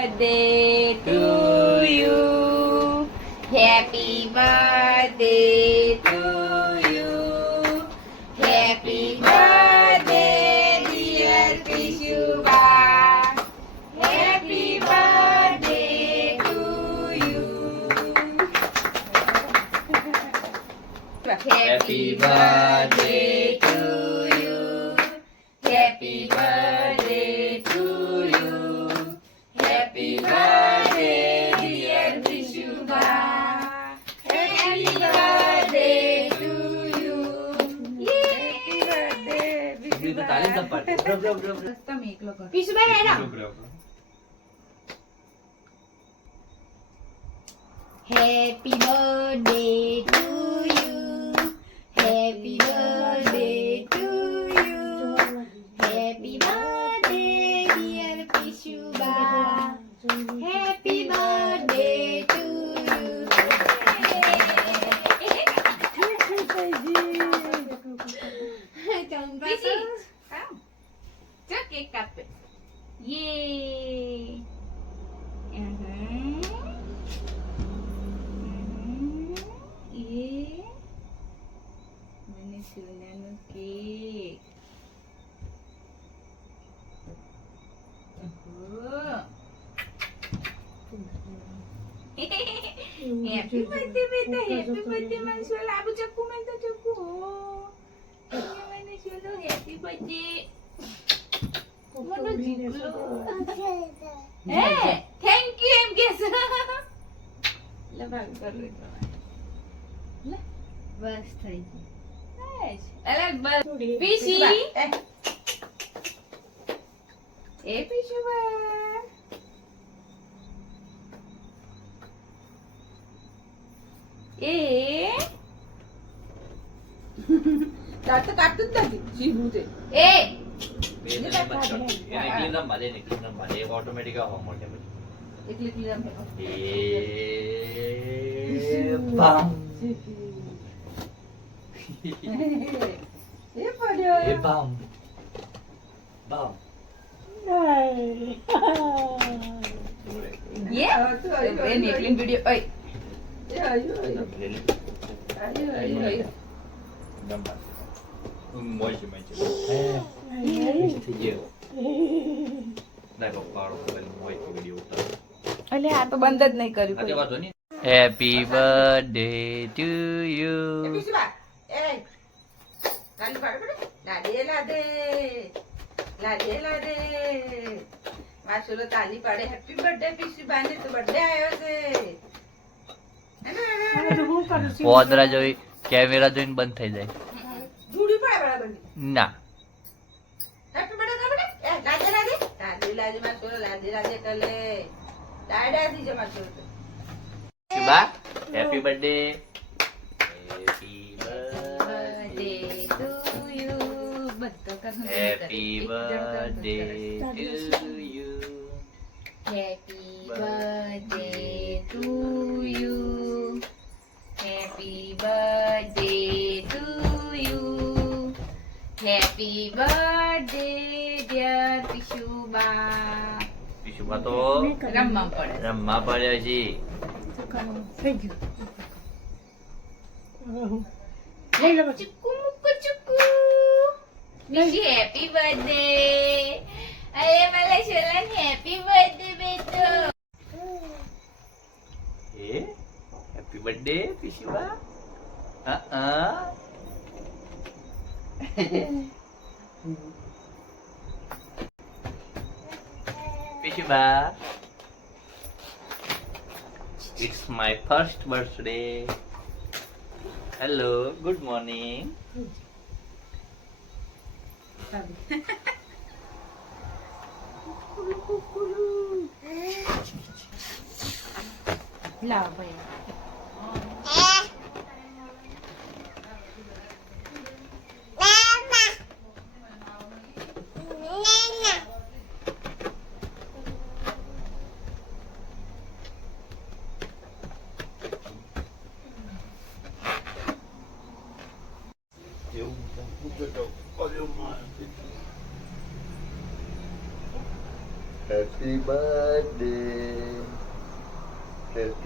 birthday to you. Happy birthday to you. Happy birthday, dear Pishuba. Happy birthday to you. Happy birthday to you. Happy birthday to you. Happy birthday, dear Pishuba. Happy birthday to you. Happy birthday, Pishuba. Happy birthday to you. Happy birthday to you. Happy birthday, dear Pishuba. Happy birthday to you. Pisi, come. Cek cake cut. Yay. Yeah. Mana sunanu cake. Happy birthday beta, happy birthday Mansuela. Abu cakku main tu cakku. Ini mana Sulu, happy birthday. Mana jiklo. Thank you em guys. Lepas baru itu. Lah, bas થઈ ગઈ. બસ. અલગ બસ. પીસી. એ પીશુબા. એ તાત કાટતું જ નથી જીભું છે. એ automatic આવવા મળે એટલી ક્લિયર એ પડ્યો એ બામ બામ ये ये निकलिन वीडियो ओए અલે આ તો બંધ જ નહીં કર્યું. Happy birthday to you. લાદે લાદે માસુલો તાલી પાડે. હેપી બર્થડે પીસુબા ને તો બર્થડે આવ્યો છે. પોદરા જોઈ કેમેરા જોઈને બંધ થઈ જાય. જુડી પડે બરાબર ના હેપી બર્થડે લાદે લાદે લાદે લાદે માસુલો લાદે લાદે કલે દાડા દીજે માસુલો શુભા happy birthday. Happy birthday to you. Happy birthday to you. Happy birthday to you. Happy birthday dear Pishuba. પીશુબા તો રમવા પડે. રમવા પડ્યો છે. ચુક્કુ મુક્કુ ચુક્કુ. Pishi happy birthday. અરે મારા શોલાની happy birthday બેટો. એ happy birthday Pishuba. Pishuba it's my first birthday. Hello, good morning. લાવ ભાઈ. Head. હેપી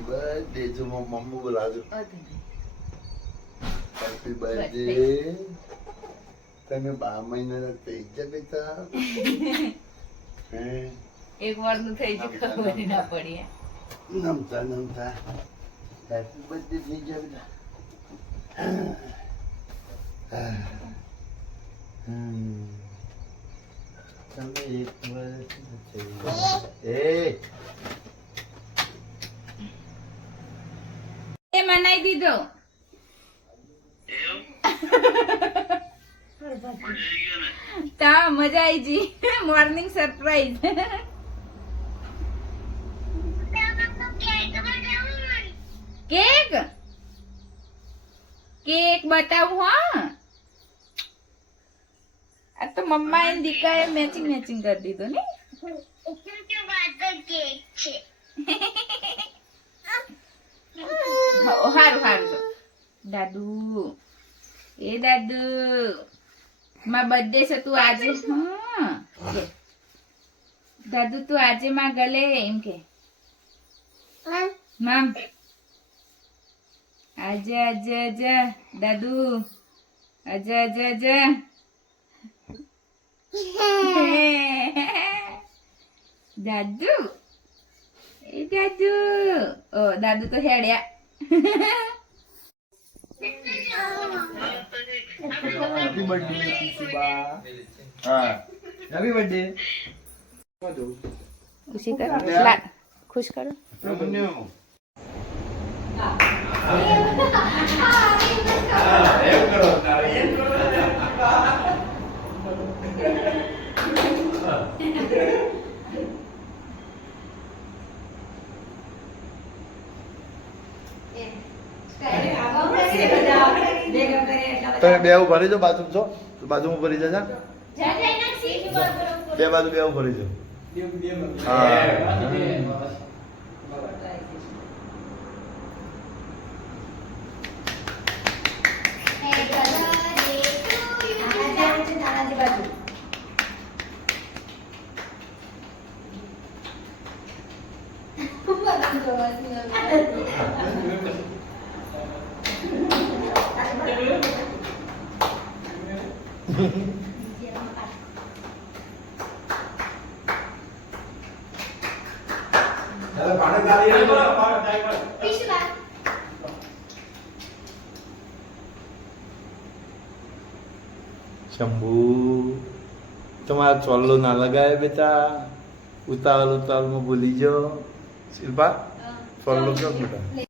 બર્થડે જો મમ્મી બોલાજો હેપી બર્થડે તમે 12 મહિના થઈ ગયા બેટા હે એક વાર નું થઈ ગયું ખબર ના પડી નમતા હેપી બર્થડે થઈ ગયા બેટા તમે એક વર્ષ થઈ એ મનાઈ દીધો તા મજા આવી જી મોર્નિંગ સરપ્રાઈઝ કેક કેક બતાવું હા આ તો મમ્મા એ દીકાએ મેચિંગ મેચિંગ કરી દીધો ને હારું હારું જો દાદુ એ દાદુ માં બર્થડે છે તું આજે હા દાદુ તું આજે માં ગલે એમ કે મામ આજે આજે આજે દાદુ આજે આજે આજે દાદુ એ દાદુ ઓ દાદુ તો હેડ્યા હેપી બર્થડે પીસુબા હા હેપી બર્થડે ખુશી કરો ખુશ કરો રમન્યુ તમે બે ઉભા રહી જાઓ બાજુમાં ભરી જશે બે બાજુ બે ઉભા રહી જાઓ શંભુ તમારા ચોલ્લો ના લગાવે બેટા ઉતાવળમાં ભૂલી જાઓ શિલ્પા ચોલ્લો કયો બેટા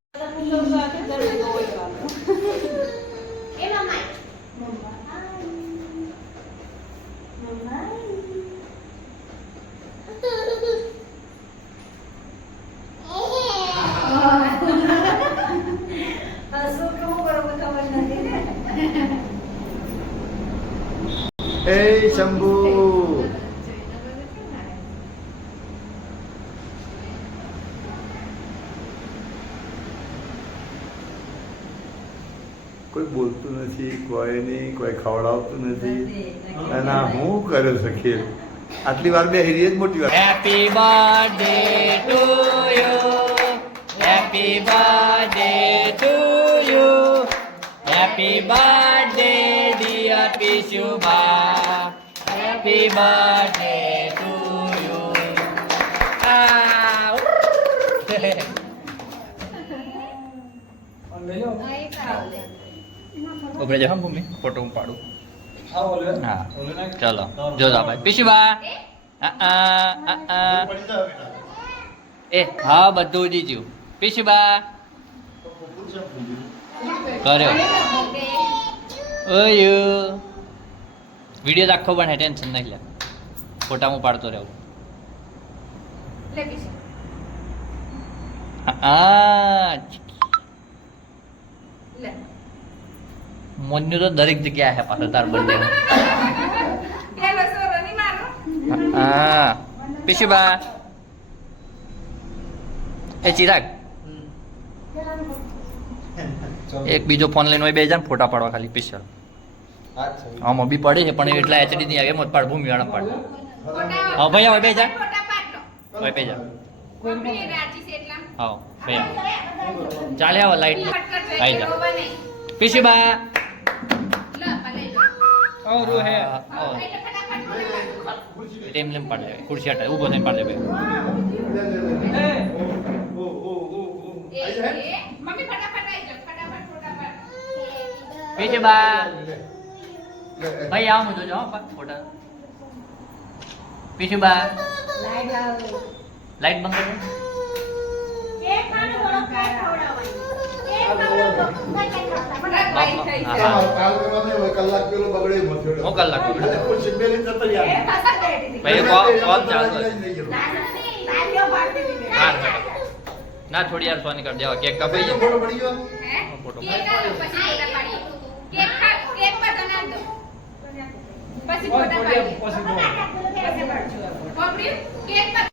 એ શંભુ કોઈ બોલતું નથી કોઈ નહીં કોઈ ખવડાવતું નથી અને આ હું કરે છે આટલી વાર બે હિરિયે જ મોટી વાત happy birthday to you happy birthday to you happy birthday dear Pishuba happy birthday to you ઉભરે જાઓ ભૂમિ ફોટો હું પાડું હા ચલો જો ભાઈ પીશુબા એ હા બધું ઉડી ગયું પીશુબા કર્યો ઓય વિડિયો આખો પણ ટેન્શન નહીં લે ફોટા હું પાડતો રહેવું મોન્યુ તો દરેક જગ્યાએ હે પાછો તાર બર્થડે હા પીશુબા એ ચિરાગ એક બીજો ફોન લઈને બે જાય ફોટા પાડવા ખાલી સ્પેશિયલ આમાં બી પડે છે પણ એટલા એચડી નહીં આવે મોત પાડ ભૂમિ વાળા પાડ હા ભાઈ હવે બે જા ભાઈ પે જા મમ્મી રાજી છે એટલા આવો ભાઈ ચાલે આવો લાઈટ આઈ જા પીશુબા લ ભલે ઓ રૂ હે આવો એટલે ફટાફટ બોલે ટેમ લેમ પાડ દે ખુરશી હટાય ઊભો થઈને પાડ દે ભાઈ મમ્મી ફટાફટ આવી જાઓ ફટાફટ પીશુબા ભાઈ આવો તો જાઓ ફોટા પીશુબા લાઈટ બંધ કરી કલાક પેલો બગડે હું કલાક બગડે. ભાઈ કોલ ચાલુ છે. હા ના થોડી યાર સોની કરી દેવા કેક કપાઈ જાય ફોટો પડી ગયો ફોટો કેક આલો પછી ફોટા પાડીએ કેક ખા કેક પર બનાવ દો પછી ફોટા પાડીએ પછી પાડજો કોપરી કેક પર